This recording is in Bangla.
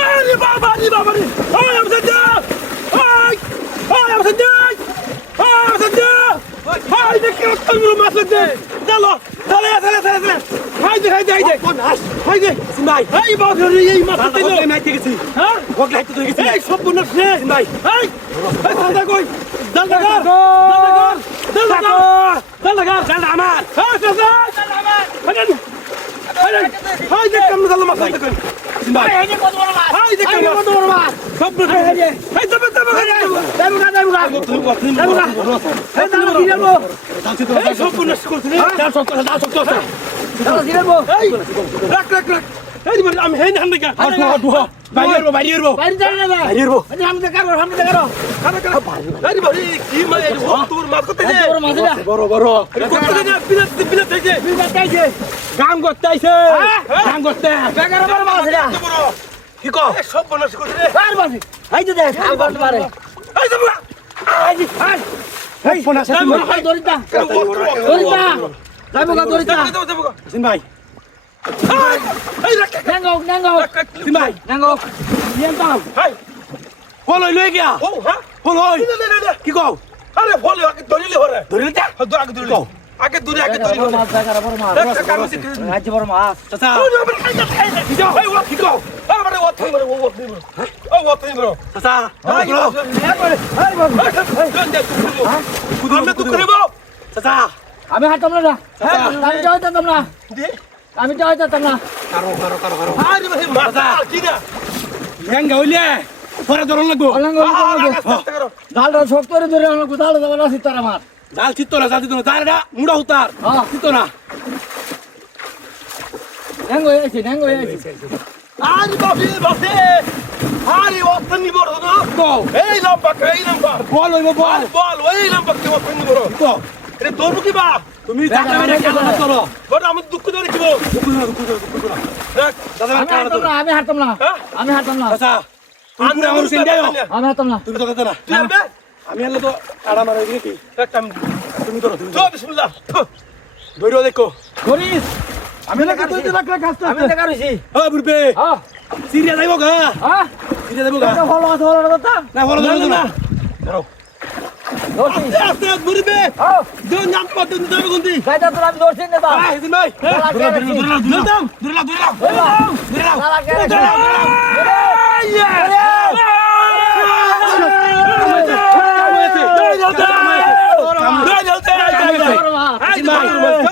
আরে বাবা রে বাবা রে ওই আমসাদা ওই ওই আমসাদা ওই আমসাদা হাই দেখে তুমি মাছ দে চলো চলে চলে হাইদে হাইদে সিমাই এই বাবা রে এই মাছ দে ওকে মাইতে গেছি হ্যাঁ ওকে হাইতে তো গেছি এই সব বনাস রে সিমাই এই এই দাদা কই দাদা আমার হ্যাঁ দাদা আমার হাই দেখ কেমন গেল মাছ দে কই সিমাই হাই দেখ কেমন কত বড় মাছ সব বড় হাই দবে দবে এই দাদা কি যাবো এই সব বনাস করছিস দাও সব দাদা দিলাবো এই রাখ এই আমি হেন হান দেখা দুহা বাইরেরবো বাইরে যাই না বাইরেরবো এই হামদে কারো এই বাড়ি কি মানে তোর মাছ করতে দে বড় করতে দে বিনা থেকে গাম করতেইছে গাম করতে বেগার বড় মাছ রে কি কো সব বনাস করছিস আর বাজি এই যে দেখ আর বাট মারে এই যে এই বনাস দরিতা দরিতা সিন ভাই এই রাখ নাঙ্গো সিন ভাই নাঙ্গো নিয়ন্তাম হাই ফলই লই গিয়া ও হ্যাঁ ফলই কি কও আরে ফলই আগে ধরিলে হরে ধরিলে তা আগে ধরিলে আগে ধরে মাছ জায়গা বড় মাছ রাজ্য বড় মাছ চাচা ও কি কও আরে ও থাই ও থাই বড় চাচা আমি তো করব চাচা আমি হাঁটতাম না আমি যাইতাম না আমি যাইতাম না কারো আরে ভাই মাথা কি না লেঙ্গা হইলে পরে ধরন লাগবো জালটা শক্ত করে ধরে লাগবো জাল যাবে না সিতার আমার জাল চিত্ত না জালটা মুড়া উতার চিত্ত না লেঙ্গা হইছে আরে বাপে আরে ওতনি বড় না তো এই লম্বা বল হইবো বল ওই লম্বা কে ওতনি বড় তো এরে তোর কি বা তুমি জায়গা মেরে কেন করো বড় আমি দুঃখ ধরে দিব দুঃখ না দেখ দাদা আমি হাঁটতাম না আচ্ছা তুমি আমার সিন দাও আমি হাঁটতাম না তুমি তো দাদা না আমি হলে তো আড়া মারা দিই কি এক কাম তুমি ধরো তো বিসমিল্লাহ ধইরো দেখো ধরিস আমি লাগা তুই লাগা কাজটা আমি লাগা রইছি ও বুরবে হ্যাঁ সিরিয়া যাইবো গা হ্যাঁ সিরিয়া যাইবো গা হলো দাদা না হলো না ধরো আস্তে বুরবে হ্যাঁ দুই নাম পদ দিন দেব গুন্দি কাইদা তোর আমি ধরছিস না দা হ্যাঁ হিদিন ভাই ধরে